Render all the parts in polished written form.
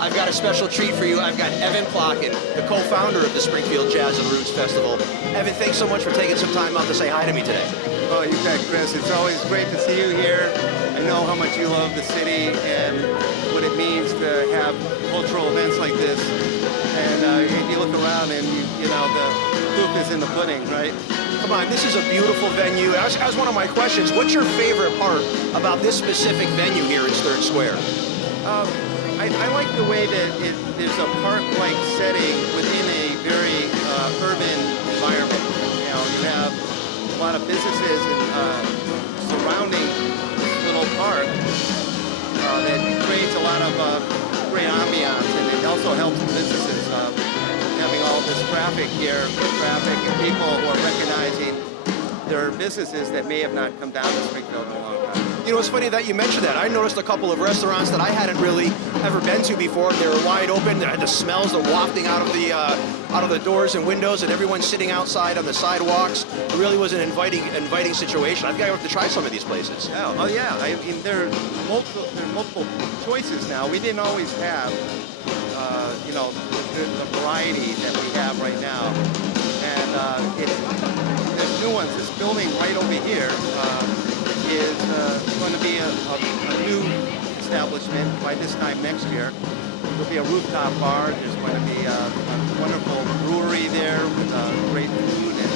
I've got a special treat for you. I've got Evan Plotkin, the co-founder of the Springfield Jazz and Roots Festival. Evan, thanks so much for taking some time out to say hi to me today. Oh, you bet, Chris. It's always great to see you here. I know how much you love the city and what it means to have cultural events like this. And you look around and, you know, the proof is in the pudding, right? Come on, this is a beautiful venue. As one of my questions, what's your favorite part about this specific venue here in Stern Square? I like the way that there's a park-like setting within a very urban environment. You know, you have a lot of businesses surrounding this little park that creates a lot of great ambiance, and it also helps the businesses having all this traffic here, foot traffic, and people who are recognizing their businesses that may have not come down to Springfield in a long time. You know, it's funny that you mentioned that. I noticed a couple of restaurants that I hadn't really ever been to before. They were wide open. The smells are wafting out of the doors and windows, and everyone's sitting outside on the sidewalks. It really was an inviting situation. I think I have to try some of these places. Yeah. Oh yeah. I mean, there are multiple choices now. We didn't always have, you know, the variety that we have right now, and there's new ones. This building right over here is going to be a new establishment by this time next year. There'll be a rooftop bar. There's going to be a wonderful brewery there with great food, and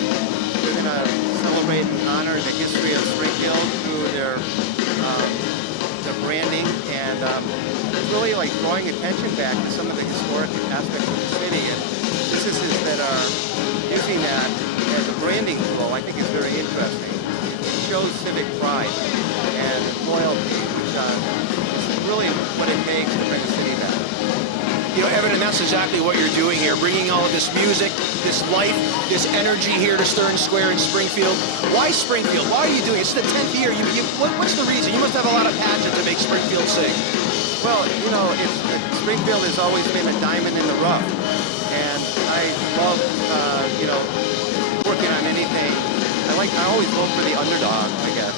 they're going to celebrate and honor the history of Springfield through their branding, and it's really like drawing attention back to some of the historic aspects of the city, and businesses that are using that as a branding tool I think is very interesting. It shows civic pride and loyalty, which is really what it takes to bring a city back. You know, Evan, and that's exactly what you're doing here, bringing all of this music, this life, this energy here to Stern Square in Springfield. Why Springfield? Why are you doing it? It's the 10th year. What's the reason? You must have a lot of passion to make Springfield sing. Well, you know, Springfield has always been a diamond in the rough, and I love, you know, working on anything. I always vote for the underdog, I guess.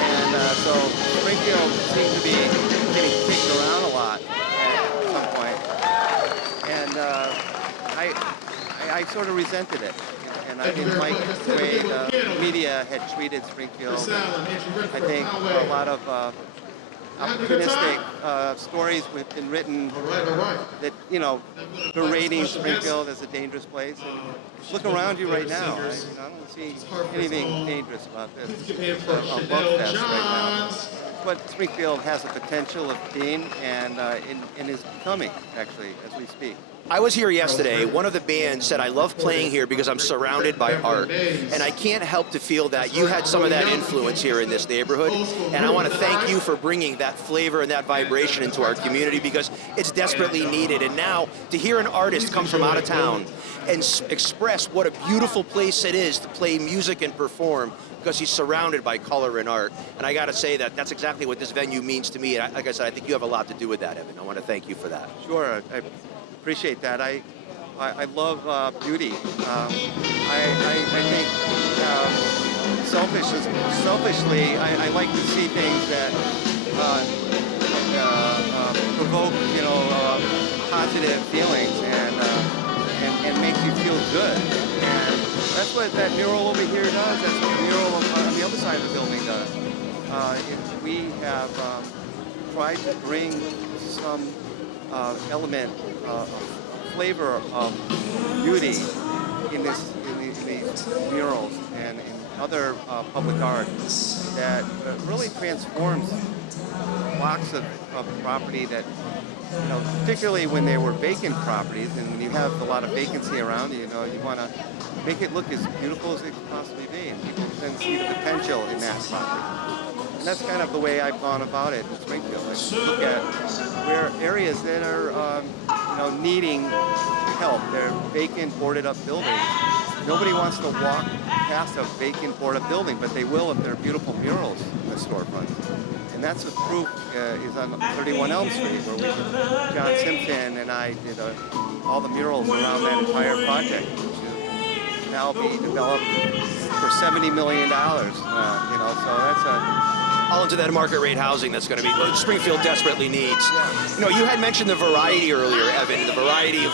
And so Springfield seems to be getting kicked around a lot at some point. And I sort of resented it. And I didn't like the way the media had treated Springfield. I think a lot of opportunistic stories have been written that, you know, berating Springfield as a dangerous place. And look around you right now. I don't see anything dangerous about this. It's a love fest right now. What Springfield has the potential of being and is becoming, actually, as we speak. I was here yesterday. One of the bands said, I love playing here because I'm surrounded by art. And I can't help to feel that you had some of that influence here in this neighborhood. And I want to thank you for bringing that flavor and that vibration into our community because it's desperately needed. And now to hear an artist come from out of town and express what a beautiful place it is to play music and perform because he's surrounded by color and art. And I got to say that that's exactly what this venue means to me. And like I said, I think you have a lot to do with that, Evan. I want to thank you for that. Sure. I appreciate that. I love beauty. I think selfishly, I like to see things that provoke, you know, positive feelings and make you feel good. And that's what that mural over here does. That's what the mural on the other side of the building does. We have tried to bring some element, flavor of beauty in these murals and in other public art that really transforms blocks of property that, you know, particularly when they were vacant properties, and when you have a lot of vacancy around you, know, you want to make it look as beautiful as it can possibly be, and people then see the potential in that property. And that's kind of the way I've gone about it in Springfield. I look at where areas that are, you know, needing help. They're vacant, boarded-up buildings. Nobody wants to walk past a vacant, boarded-up building, but they will if there are beautiful murals in the storefront. And that's the proof is on 31 Elm Street, where John Simpson and I did all the murals around that entire project, which is now being developed for $70 million. You know, so all into that market rate housing that's going to be what Springfield desperately needs. You know, you had mentioned the variety earlier, Evan, the variety of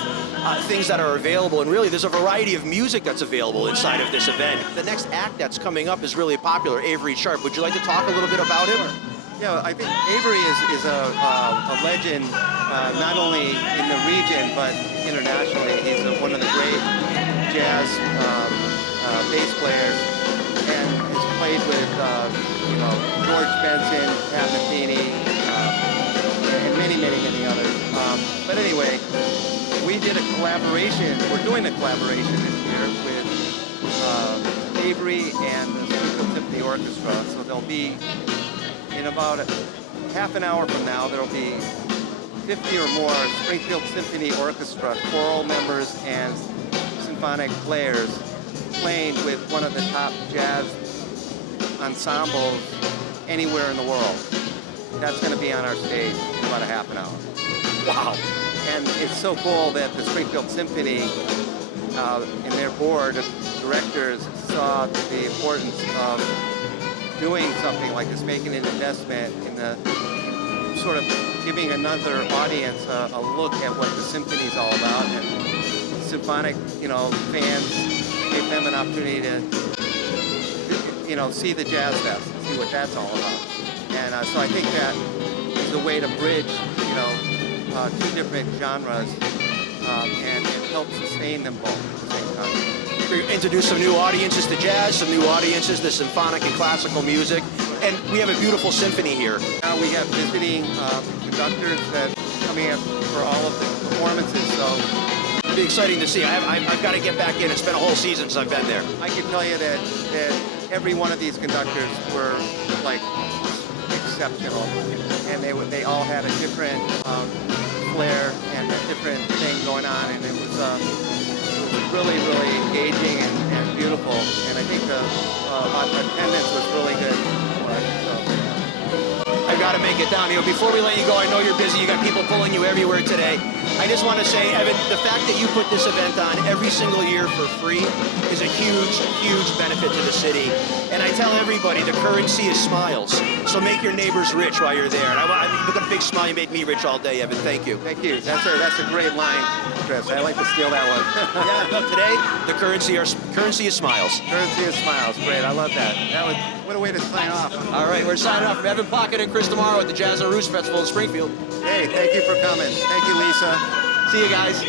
things that are available, and really there's a variety of music that's available inside of this event. The next act that's coming up is really popular, Avery Sharp. Would you like to talk a little bit about him? Yeah, I think Avery is a legend, not only in the region, but internationally. He's one of the great jazz bass players, and has played with, you know, George Benson, Pat Metheny, and many, many, many others. But anyway, we did a collaboration. We're doing a collaboration this year with Avery and the Springfield Symphony Orchestra. So there'll be, in about half an hour from now, there'll be 50 or more Springfield Symphony Orchestra choral members and symphonic players playing with one of the top jazz ensembles anywhere in the world. That's going to be on our stage in about a half an hour. Wow. And it's so cool that the Springfield Symphony and their board of directors saw the importance of doing something like this, making an investment in the sort of giving another audience a look at what the symphony is all about, and symphonic, you know, fans gave them an opportunity to, you know, see the Jazz Fest, see what that's all about. And so I think that is a way to bridge, you know, two different genres and help sustain them both at the same time. Introduce some new audiences to jazz, some new audiences to symphonic and classical music, and we have a beautiful symphony here. Now we have visiting conductors that coming up for all of the performances, so It'll be exciting to see. I've got to get back in. It's been a whole season since I've been there. I can tell you that every one of these conductors were like exceptional, and they all had a different flair and a different thing going on, and it was really, really engaging and beautiful. And I think the attendance was really good for it. So. I've got to make it down. You know, before we let you go, I know you're busy. You got people pulling you everywhere today. I just want to say, Evan, the fact that you put this event on every single year for free is a huge, huge benefit to the city. And I tell everybody, the currency is smiles. So make your neighbors rich while you're there. And you've got a big smile. You made me rich all day, Evan. Thank you. Thank you. That's a great line, Chris. I like to steal that one. Yeah, no, today, the currency is smiles. Currency is smiles. Great. I love that. What a way to sign off. All right, we're signing off from Evan Plotkin and Chris Dimauro at the Jazz on Roost Festival in Springfield. Hey, thank you for coming. Thank you, Lisa. See you guys.